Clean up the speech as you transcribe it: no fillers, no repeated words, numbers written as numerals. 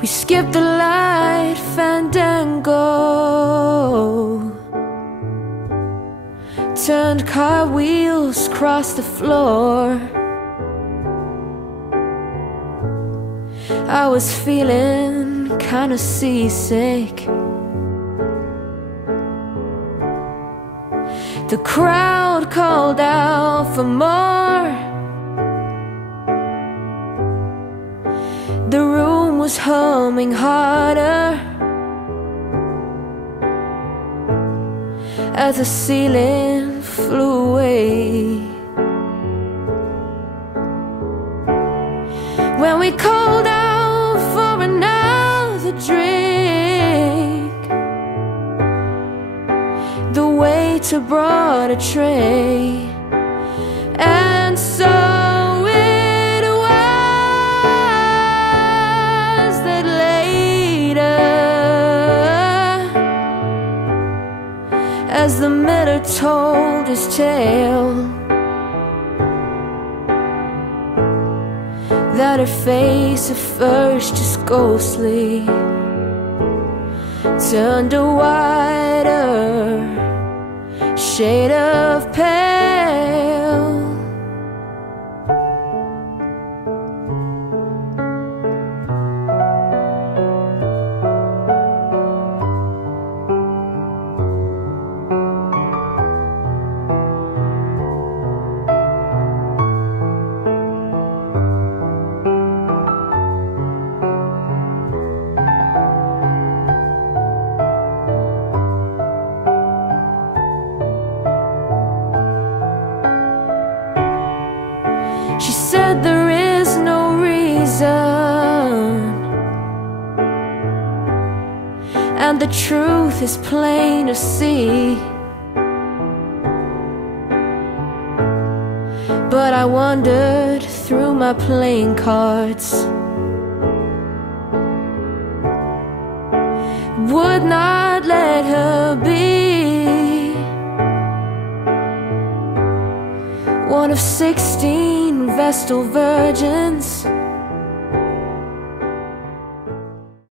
We skipped the light fandango, turned cartwheels across the floor. I was feeling kinda seasick. The crowd called out for more. The room was humming harder as the ceiling flew away. When we called out for another drink, the waiter brought a tray, and so it was that later, as the miller told his tale, that her face at first just ghostly turned a whiter shade of pale. She said there is no reason, and the truth is plain to see. But I wandered through my playing cards, would not let her be one of 16 Vestal virgins